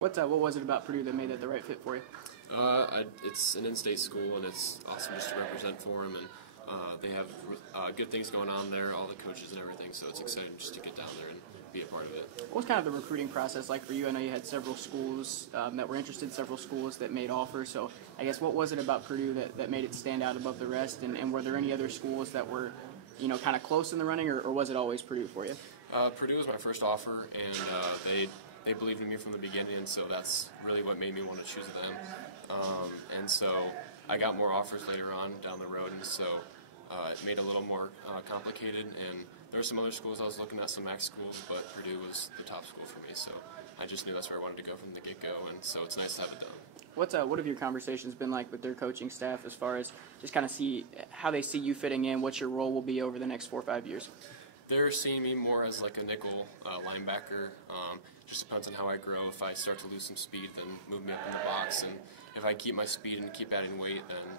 What was it about Purdue that made it the right fit for you? It's an in-state school, and it's awesome just to represent for them. And they have good things going on there, all the coaches and everything. So it's exciting just to get down there and be a part of it. What was kind of the recruiting process like for you? I know you had several schools that were interested, several schools that made offers. So I guess what was it about Purdue that made it stand out above the rest? And were there any other schools that were, kind of close in the running, or was it always Purdue for you? Purdue was my first offer, and they believed in me from the beginning, and so that's really what made me want to choose them. And so I got more offers later on down the road, and so it made it a little more complicated. And there were some other schools I was looking at, some MAC schools, but Purdue was the top school for me. So I just knew that's where I wanted to go from the get-go, and so it's nice to have it done. What have your conversations been like with their coaching staff as far as just kind of see how they see you fitting in, what your role will be over the next 4 or 5 years? They're seeing me more as like a nickel linebacker. Just depends on how I grow. If I start to lose some speed, then move me up in the box. And if I keep my speed and keep adding weight, then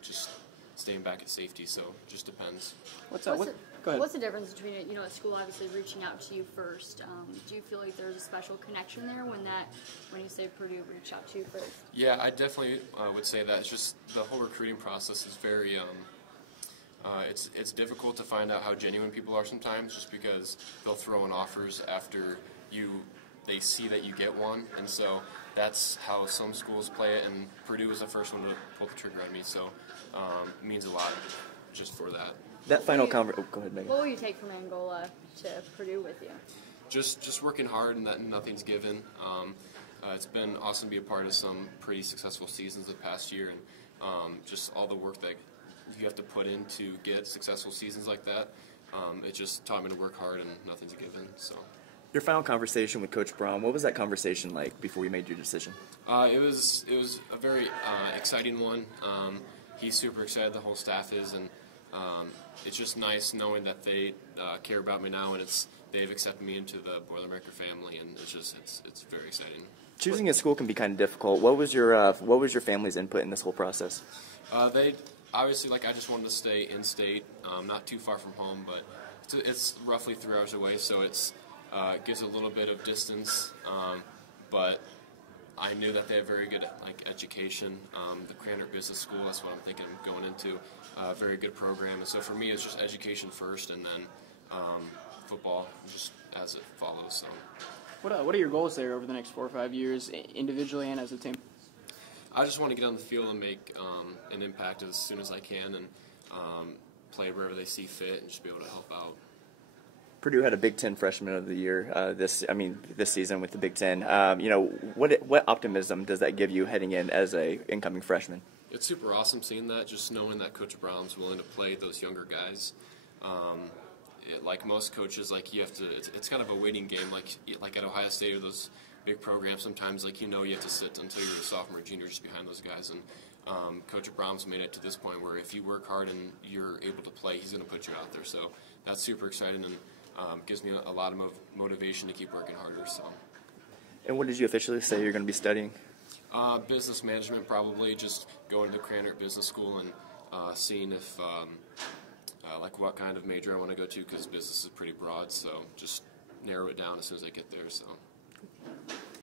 just staying back at safety. So it just depends. Go ahead. What's the difference between a school obviously reaching out to you first? Do you feel like there's a special connection there when you say Purdue reached out to you first? Yeah, I definitely would say that. It's just the whole recruiting process is very. It's difficult to find out how genuine people are sometimes, just because they'll throw in offers after they see that you get one, and so that's how some schools play it. And Purdue was the first one to pull the trigger on me, so it means a lot just for that. That final conversation. Go ahead, Megan. What will you take from Angola to Purdue with you? Just working hard and that nothing's given. It's been awesome to be a part of some pretty successful seasons the past year, and just all the work that you have to put in to get successful seasons like that. It just taught me to work hard and nothing's a given. So, your final conversation with Coach Brandt, what was that conversation like before you made your decision? It was a very exciting one. He's super excited, the whole staff is, and it's just nice knowing that they care about me now, and they've accepted me into the Boilermaker family, and it's very exciting. Choosing a school can be kind of difficult. What was your family's input in this whole process? They obviously, I just wanted to stay in state, not too far from home, but it's roughly 3 hours away, so it gives a little bit of distance. But I knew that they have very good education. The Brandt Business School, that's what I'm thinking of going into. Very good program, and so for me, it's just education first, and then football just as it follows. So, what are your goals there over the next 4 or 5 years, individually and as a team? I just want to get on the field and make an impact as soon as I can, and play wherever they see fit, and just be able to help out. Purdue had a Big Ten Freshman of the Year this season with the Big Ten. What optimism does that give you heading in as a incoming freshman? It's super awesome seeing that, just knowing that Coach Brown's willing to play those younger guys. Like most coaches, you have to. It's kind of a waiting game, like at Ohio State or those big programs. Sometimes, you have to sit until you're a sophomore or junior just behind those guys. And Coach Brown's made it to this point where if you work hard and you're able to play, he's going to put you out there. So that's super exciting, and gives me a lot of motivation to keep working harder. So. And what did you officially say you're going to be studying? Business management, probably. Just going to Brandt Business School and seeing if what kind of major I want to go to, because business is pretty broad. So just narrow it down as soon as I get there. So.